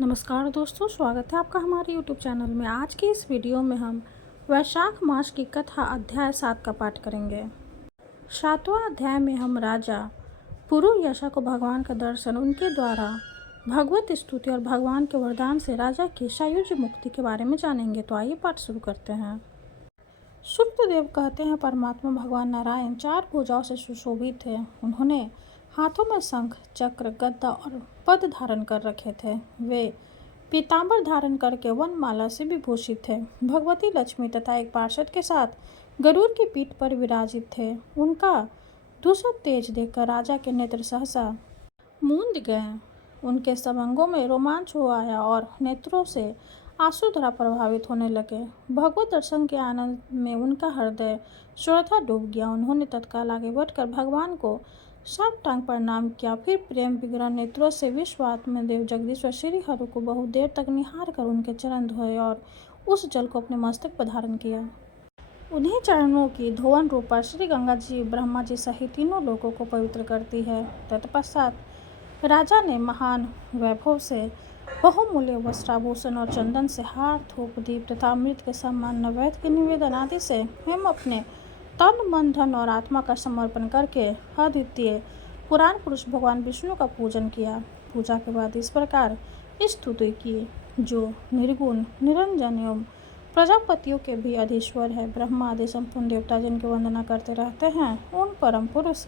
नमस्कार दोस्तों, स्वागत है आपका हमारे YouTube चैनल में। आज की इस वीडियो में हम वैशाख मास की कथा अध्याय 7 का पाठ करेंगे। 7वां अध्याय में हम राजा पुरुयशा को भगवान का दर्शन, उनके द्वारा भगवत स्तुति और भगवान के वरदान से राजा की सायुज्य मुक्ति के बारे में जानेंगे। तो आइए पाठ शुरू करते हैं। शुक्लदेव कहते हैं, परमात्मा भगवान नारायण 4 भुजाओं से सुशोभित थे। उन्होंने हाथों में शंख, चक्र, गदा और पद धारण कर रखे थे। वे पीतांबर धारण करके वनमाला से विभूषित थे। भगवती लक्ष्मी तथा एक पार्षद के साथ गरुड़ की पीठ पर विराजित थे। उनका दूसरा तेज देखकर राजा के नेत्र सहसा मूंद गए। उनके सब अंगों में रोमांच हो आया और नेत्रों से आंसुधारा प्रभावित होने लगे। भगवत दर्शन के आनंद में उनका हृदय श्रद्धा डूब गया। उन्होंने तत्काल आगे बढ़कर भगवान को साष्टांग प्रणाम किया। फिर प्रेम विग्रह नेत्रों से विश्वात्म देव जगदीश्वर श्री हरि को बहुत देर तक निहार कर उनके चरण धोए और उस जल को अपने मस्तक पर धारण किया। उन्हीं चरणों की धोवन रूपा श्री गंगा जी ब्रह्मा जी सहित तीनों लोगों को पवित्र करती है। तत्पश्चात राजा ने महान वैभव से बहुमूल्य वस्त्राभूषण और चंदन से हार, धूप, दीप तथा अमृत के सम्मान, नैवेद्य के निवेदन आदि से हम अपने तन, मन, धन और आत्मा का समर्पण करके अद्वितीय पुराण पुरुष भगवान विष्णु का पूजन किया। पूजा के बाद इस प्रकार स्तुति की, जो निर्गुण, निरंजन एवं प्रजापतियों के भी अधीश्वर है। ब्रह्मा आदि संपूर्ण देवता जिनकी वंदना करते रहते हैं, उन परम पुरुष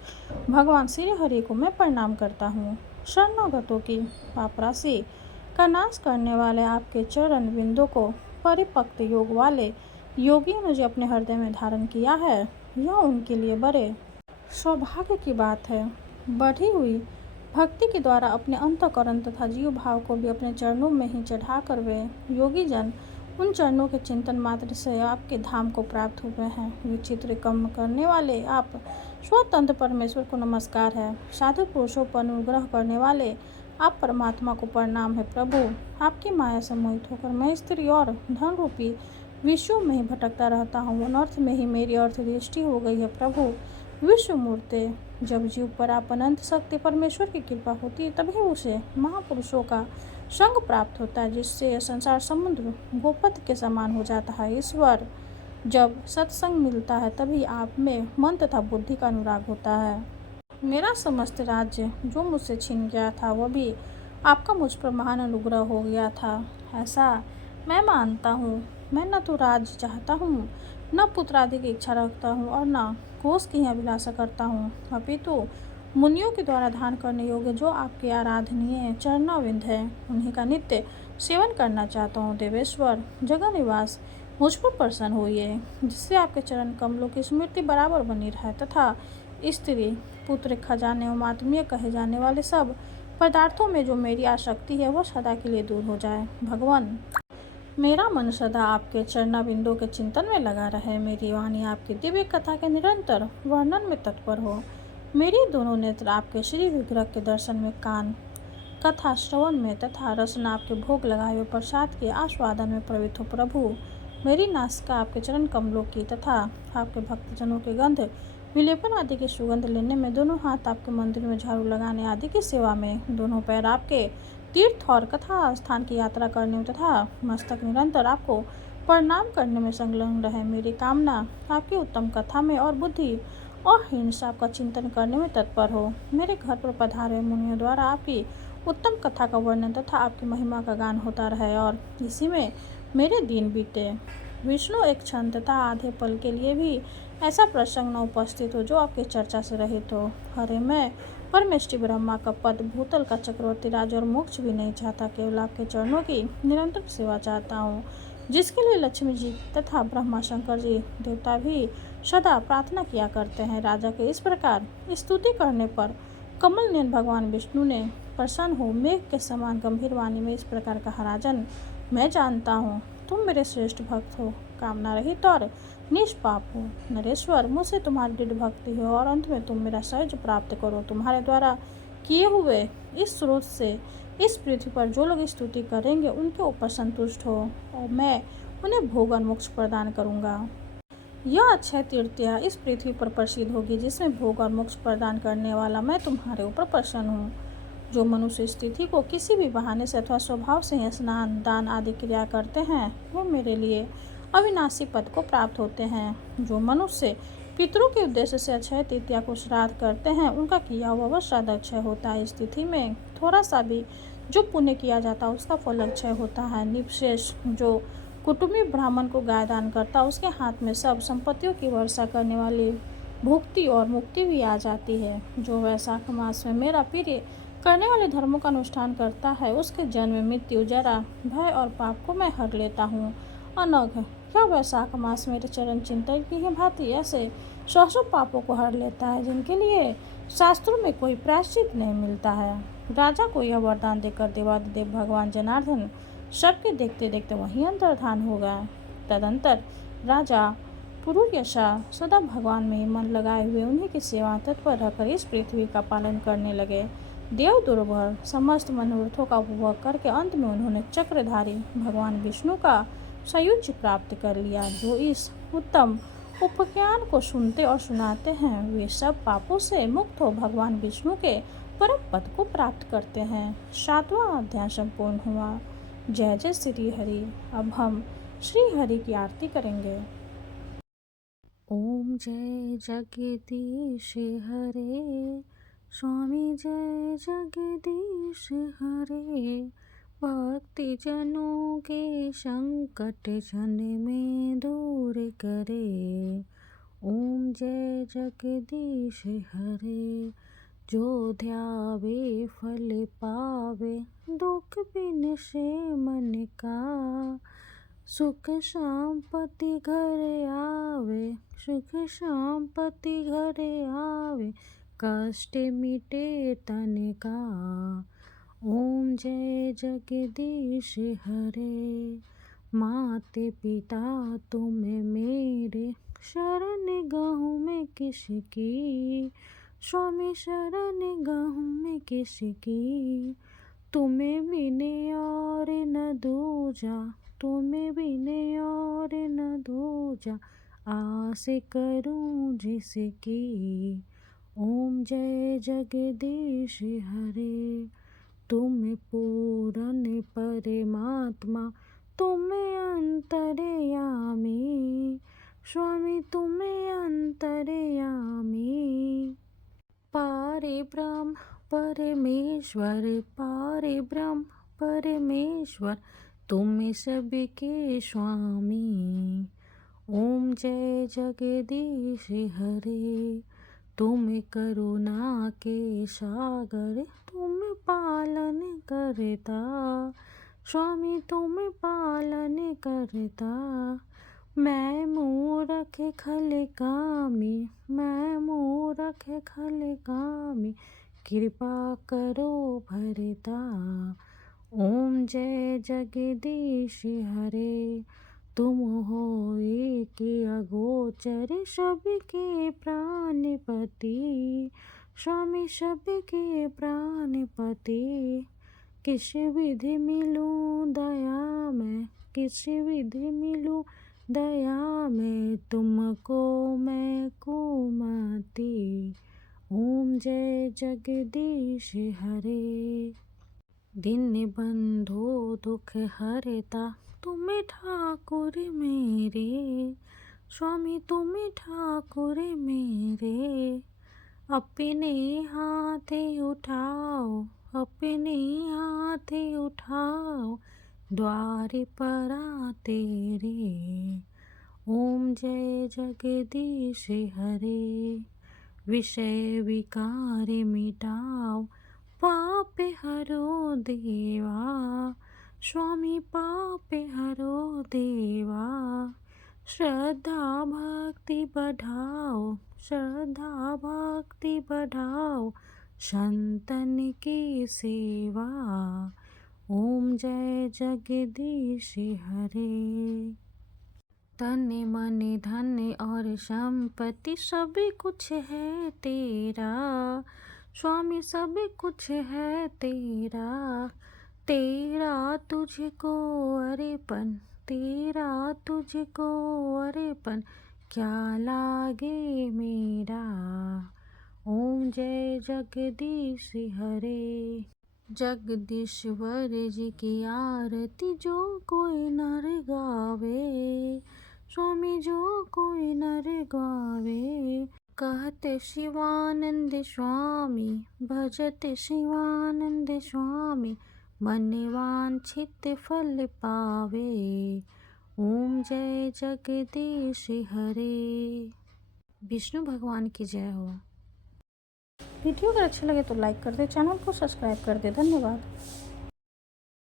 भगवान श्री हरि को मैं प्रणाम करता हूँ। शरणागतों की पाप राशि का नाश करने वाले आपके चरण बिंदों को परिपक्त योग वाले योगियों ने जो अपने हृदय में धारण किया है, यह उनके लिए बड़े सौभाग्य की बात है। बढ़ी हुई भक्ति के द्वारा अपने अंतःकरण तथा जीव भाव को भी अपने चरणों में ही चढ़ाकर वे योगी जन उन चरणों के चिंतन मात्र से आपके धाम को प्राप्त हुए हैं। विचित्र कर्म करने वाले आप स्वतंत्र परमेश्वर को नमस्कार है। साधु पुरुषों पर अनुग्रह करने वाले आप परमात्मा को प्रणाम है। प्रभु, आपकी माया से मोहित होकर मैं स्त्री और धन रूपी विश्व में ही भटकता रहता हूँ। अनर्थ में ही मेरी अर्थ दृष्टि हो गई है। प्रभु विश्व मूर्ते, जब जीव पर आप अनंत शक्ति परमेश्वर की कृपा होती है, तभी उसे महापुरुषों का संग प्राप्त होता है, जिससे यह संसार समुद्र गोपथ के समान हो जाता है। ईश्वर, जब सत्संग मिलता है, तभी आप में मन तथा बुद्धि का अनुराग होता है। मेरा समस्त राज्य जो मुझसे छीन गया था, वह भी आपका मुझ पर महान अनुग्रह हो गया था, ऐसा मैं मानता हूँ। मैं न तो राज्य चाहता हूँ, न पुत्र आदि की इच्छा रखता हूँ और न कोष की अभिलाषा करता हूँ, अपितु मुनियों के द्वारा दान करने योग्य जो आपके आराधनीय चरणाविंद है, उन्हीं का नित्य सेवन करना चाहता हूँ। देवेश्वर जगह निवास, मुझ पर प्रसन्न होइए, जिससे आपके चरण कमलों की स्मृति बराबर बनी रहे तथा स्त्री, पुत्र, खजाने एवं आत्मीय कहे जाने वाले सब पदार्थों में जो मेरी आसक्ति है, वह सदा के लिए दूर हो जाए। भगवान, मेरा मन सदा आपके चरणाबिंदों के चिंतन में लगा रहे। मेरी वाणी आपकी दिव्य कथा के निरंतर वर्णन में तत्पर हो। मेरी दोनों नेत्र आपके श्री विग्रह के दर्शन में, कान कथा श्रवण में तथा रसना आपके भोग लगाए हुए प्रसाद के आस्वादन में प्रवृत्त हो। प्रभु, मेरी नासिका आपके चरण कमलों की तथा आपके भक्तजनों के गंध विलेपन आदि की सुगंध लेने में, दोनों हाथ आपके मंदिर में झाड़ू लगाने आदि की सेवा में, दोनों पैर आपके तीर्थ और कथा स्थान की यात्रा करने में तथा मस्तक निरंतर आपको प्रणाम करने में संलग्न रहे। मेरी कामना आपकी उत्तम कथा में और बुद्धि और हिंसा आपका चिंतन करने में तत्पर हो। मेरे घर पर पधारे मुनियों द्वारा आपकी उत्तम कथा का वर्णन तथा आपकी महिमा का गान होता रहे और इसी में मेरे दिन बीते। विष्णु एक क्षण तथा आधे पल के लिए भी ऐसा प्रसंग न उपस्थित हो जो आपकी चर्चा से रहित हो। अरे, मैं परमेष्टि ब्रह्मा का पद, भूतल का चक्रवर्ती राज और मोक्ष भी नहीं चाहता, केवल आपके चरणों की निरंतर सेवा चाहता हूँ, जिसके लिए लक्ष्मी जी तथा ब्रह्मा शंकर जी देवता भी सदा प्रार्थना किया करते हैं। राजा के इस प्रकार स्तुति करने पर कमल नयन भगवान विष्णु ने प्रसन्न हो मेघ के समान गंभीर वाणी में इस प्रकार कहा, राजन, मैं जानता हूँ तुम मेरे श्रेष्ठ भक्त हो, कामना रहित और निष्पाप हो। नरेश्वर, मुझसे तुम्हारी दृढ़ भक्ति हो और अंत में तुम मेरा सहज प्राप्त करो। तुम्हारे द्वारा किए हुए इस स्रोत से इस पृथ्वी पर जो लोग स्तुति करेंगे, उनके ऊपर संतुष्ट हो और मैं उन्हें भोग और मोक्ष प्रदान करूँगा। यह अक्षय तृतीया इस पृथ्वी पर प्रसिद्ध होगी, जिसमें भोग और मोक्ष प्रदान करने वाला मैं तुम्हारे ऊपर प्रसन्न हूँ। जो मनुष्य स्थिति को किसी भी बहाने से अथवा स्वभाव से ही स्नान दान आदि क्रिया करते हैं वो मेरे लिए अविनाशी पद को प्राप्त होते हैं। जो मनुष्य पितरों के उद्देश्य से अक्षय तृतीया को श्राद्ध करते हैं उनका किया हुआ श्राद्ध अक्षय होता है। इस तिथि में थोड़ा सा भी जो पुण्य किया जाता है उसका फल अक्षय होता है। निपशेष जो कुटुंबी ब्राह्मण को गाय दान करता उसके हाथ में सब संपत्तियों की वर्षा करने वाली भुक्ति और मुक्ति भी आ जाती है। जो वैशाख मास में मेरा प्रिय करने वाले धर्मों का अनुष्ठान करता है उसके जन्म मृत्यु जरा भय और पाप को मैं हर लेता हूँ। अनघ क्या वैशाख मास मेरे चरण चिंतन की ही भांति ऐसे सौ पापों को हर लेता है जिनके लिए शास्त्रों में कोई प्रायश्चित नहीं मिलता है। राजा को यह वरदान देकर देवादिदेव भगवान जनार्दन सबके देखते देखते वहीं अंतर्धान हो गए। तदंतर राजा पुरुयशा सदा भगवान में ही मन लगाए हुए उन्हीं की सेवा तत्पर रहकर इस पृथ्वी का पालन करने लगे। देव दुर्भर समस्त मनोरथों का उपभोग करके अंत में उन्होंने चक्रधारी भगवान विष्णु का सायुज्य प्राप्त कर लिया। जो इस उत्तम उपज्ञान को सुनते और सुनाते हैं वे सब पापों से मुक्त हो भगवान विष्णु के परम पद को प्राप्त करते हैं। 7वां अध्याय संपूर्ण हुआ। जय जय श्री हरि। अब हम श्री हरि की आरती करेंगे। ओम जय जगदीश हरे स्वामी जय जगदीश हरे। भक्ति जनों के संकट जन में दूर करे। ओम जय जगदीश हरे। जो ध्यावे फल पावे दुख बिन से मन का। सुख शांति घर आवे सुख शांति घर आवे कष्ट मिटे तन का। ओम जय जगदीश हरे। माते पिता तुम मेरे शरण गहूँ में किसकी। स्वामी शरण गहूँ में किसकी। तुम्हें बिने और न दूजा तुम्हें बिने और न दूजा आस करूं जिसकी। ओम जय जगदीश हरे। तुम पूर्ण परमात्मा तुम अंतर्यामी। स्वामी तुम अंतर्यामी। पारे ब्रह्म परमेश्वर पारे ब्रह्म परमेश्वर तुम सबके स्वामी। ओम जय जगदीश हरे। तुम करुणा के सागर तुम पालन करता। स्वामी तुम पालन करता। मैं मूरख खल कामी मैं मूरख खल कामी कृपा करो भरता। ओम जय जगदीश हरे। तुम हो एक अगोचर सबके प्राणपति। स्वामी सबके प्राणपति। किस विधि मिलूं दया में किस विधि मिलूं दया में तुमको मैं कुमति। ओम जय जगदीश हरे। दिन बंधु दुख हरता तुम ठाकुर मेरे। स्वामी तुम ठाकुर मेरे। अपने हाथ उठाओ अपने हाथ उठाओ द्वार पर तेरे। ओम जय जगदीश हरे। विषय विकार मिटाओ पाप हरो देवा। स्वामी पाप हरो देवा। श्रद्धा भक्ति बढ़ाओ श्रद्धा भक्ति बढ़ाओ संतन की सेवा। ओम जय जगदीश हरे। तन मन धन और संपत्ति सब कुछ है तेरा। स्वामी सब कुछ है तेरा। तेरा तुझको अर्पण तेरा तुझको अर्पण क्या लागे मेरा। ओम जय जगदीश हरे। जगदीश्वर जी की आरती जो कोई नर गावे, स्वामी जो कोई नर गावे। कहते शिवानंद स्वामी, भजते शिवानंद स्वामी, मन वांछित फल पावे। ओम जय जगदीश हरे। विष्णु भगवान की जय हो। वीडियो अगर अच्छा लगे तो लाइक कर दे, चैनल को सब्सक्राइब कर दे। धन्यवाद।